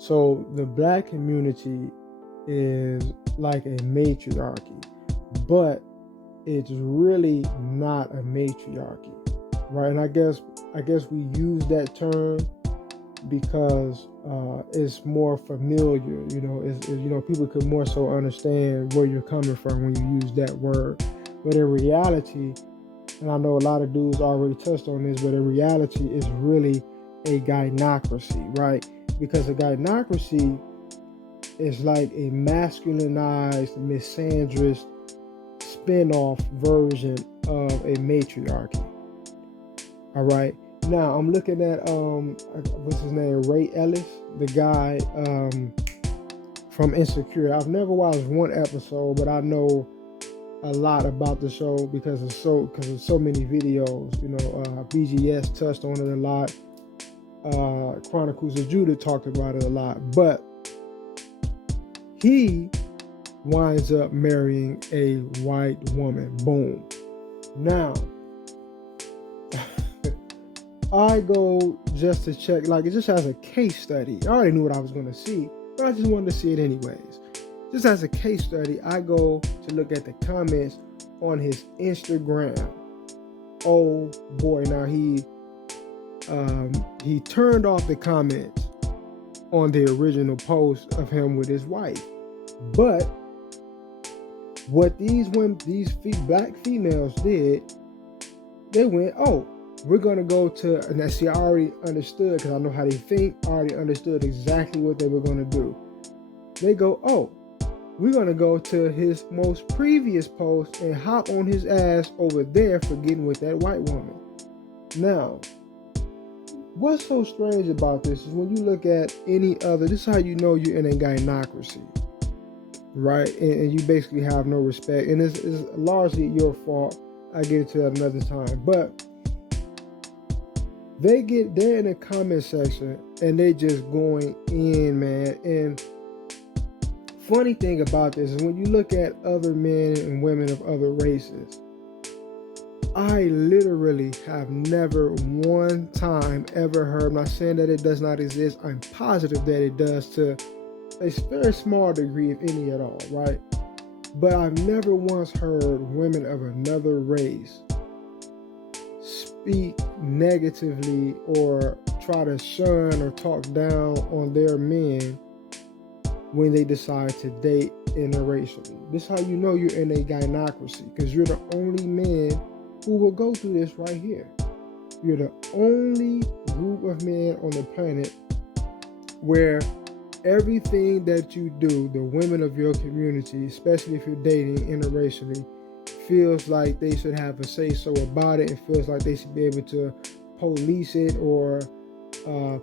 So the black community is like a matriarchy, but it's really not a matriarchy, right? And I guess we use that term because it's more familiar. People could more so understand where you're coming from when you use that word. But in reality, and I know a lot of dudes already touched on this, but in reality, it's really a gynocracy, right? Because a gynocracy is like a masculinized, misandrist spin-off version of a matriarchy. All right. Now I'm looking at what's his name, Ray Ellis, the guy from Insecure. I've never watched one episode, but I know a lot about the show because of so many videos. BGS touched on it a lot. Chronicles of Judah talked about it a lot, but he winds up marrying a white woman. Boom. Now, I go just to check, like just as a case study. I already knew what I was going to see, but I just wanted to see it anyways. Just as a case study, I go to look at the comments on his Instagram. Oh boy, now he turned off the comments on the original post of him with his wife. But what these black females did, they went, oh, we're going to go to, and see, I already understood because I know how they think. I already understood exactly what they were going to do. They go, oh, we're going to go to his most previous post and hop on his ass over there for getting with that white woman. Now, what's so strange about this is when you look at any other, this is how you know you're in a gynocracy, right? And you basically have no respect. And it's largely your fault. I get into that another time. But they're in the comment section and they just going in, man. And funny thing about this is when you look at other men and women of other races, I literally have never one time ever heard, I'm not saying that it does not exist, I'm positive that it does to a very small degree, if any at all, right? But I've never once heard women of another race speak negatively or try to shun or talk down on their men when they decide to date interracially. This is how you know you're in a gynocracy, because you're the only man who will go through this right here. You're the only group of men on the planet where everything that you do, the women of your community, especially if you're dating interracially, feels like they should have a say-so about it. It feels like they should be able to police it or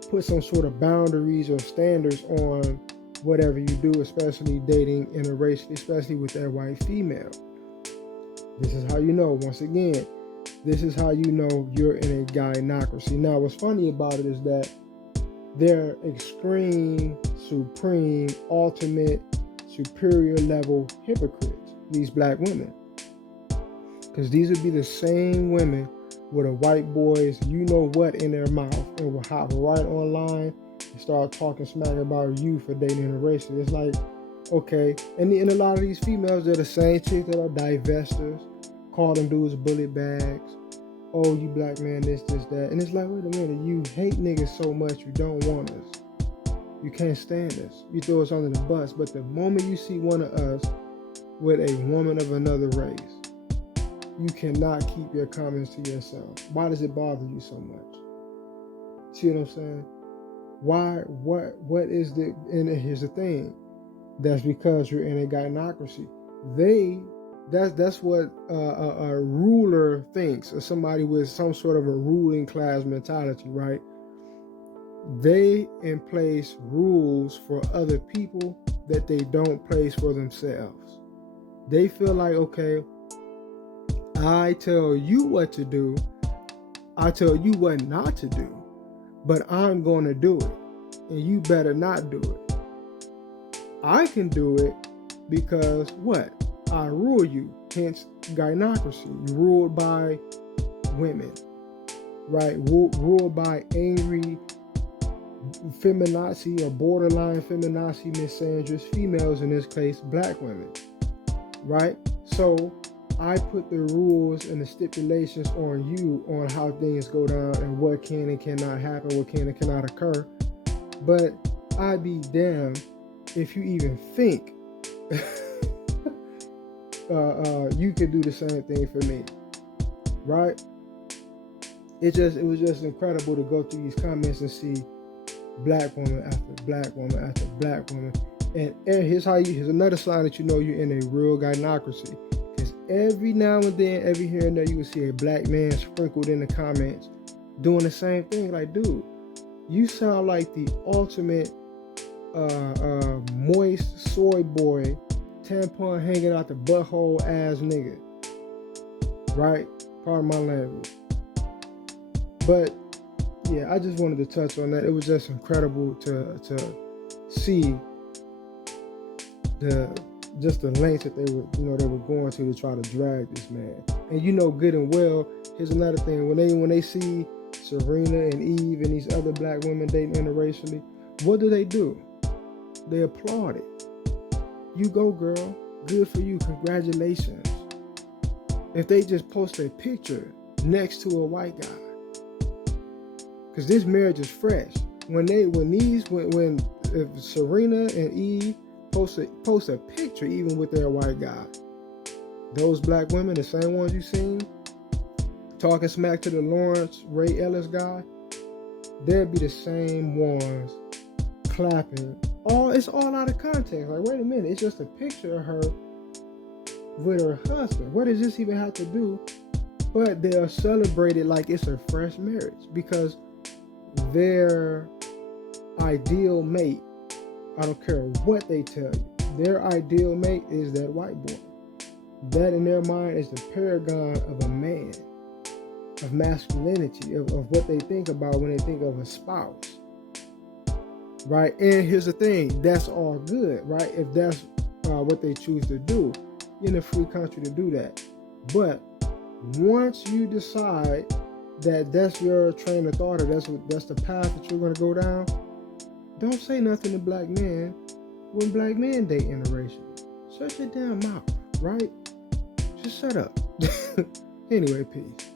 put some sort of boundaries or standards on whatever you do, especially dating interracially, especially with that white female. This is how you know, once again, this is how you know you're in a gynocracy. Now, what's funny about it is that they're extreme, supreme, ultimate, superior level hypocrites, these black women. Because these would be the same women with a white boy's you know what in their mouth and will hop right online and start talking smack about you for dating interracial. It's like, okay, and a lot of these females, they're the same chicks that are divestors, call them dudes bullet bags. Oh, you black man, this, that. And it's like, wait a minute, you hate niggas so much you don't want us. You can't stand us. You throw us under the bus. But the moment you see one of us with a woman of another race, you cannot keep your comments to yourself. Why does it bother you so much? See what I'm saying? Why, what is the, and here's the thing, that's because you're in a gynocracy. That's what a ruler thinks, or somebody with some sort of a ruling class mentality, right? They in place rules for other people that they don't place for themselves. They feel like, okay, I tell you what to do, I tell you what not to do, but I'm going to do it, and you better not do it. I can do it because what? I rule you, hence gynocracy. You're ruled by women, right? Ruled by angry, feminazi or borderline feminazi misandrous females, in this case black women, right? So I put the rules and the stipulations on you on how things go down and what can and cannot happen, what can and cannot occur. But I'd be damned if you even think you could do the same thing for me, right? It was just incredible to go through these comments and see black woman after black woman after black woman. And here's another sign that you know you're in a real gynocracy. Because every now and then, every here and there, you will see a black man sprinkled in the comments doing the same thing. Like, dude, you sound like the ultimate moist soy boy, tampon hanging out the butthole ass nigga. Right? Pardon my language. But yeah, I just wanted to touch on that. It was just incredible to see the lengths that they were going to try to drag this man. And you know good and well, here's another thing, when they see Serena and Eve and these other black women dating interracially, what do? They applaud it. You go, girl. Good for you. Congratulations. If they just post a picture next to a white guy, because this marriage is fresh. When if Serena and Eve post a picture even with their white guy, those black women, the same ones you seen talking smack to the Lawrence Ray Ellis guy, they'll be the same ones clapping. It's all out of context. Like, wait a minute, it's just a picture of her with her husband. What does this even have to do? But they'll celebrate it like it's a fresh marriage, because their ideal mate, I don't care what they tell you, their ideal mate is that white boy. That in their mind is the paragon of a man, of masculinity, of what they think about when they think of a spouse. Right? And here's the thing, that's all good, right? If that's what they choose to do. You're in a free country to do that. But once you decide that that's your train of thought, or that's the path that you're going to go down, don't say nothing to black men when black men date interracial. Shut your damn mouth, right? Just shut up. Anyway, peace.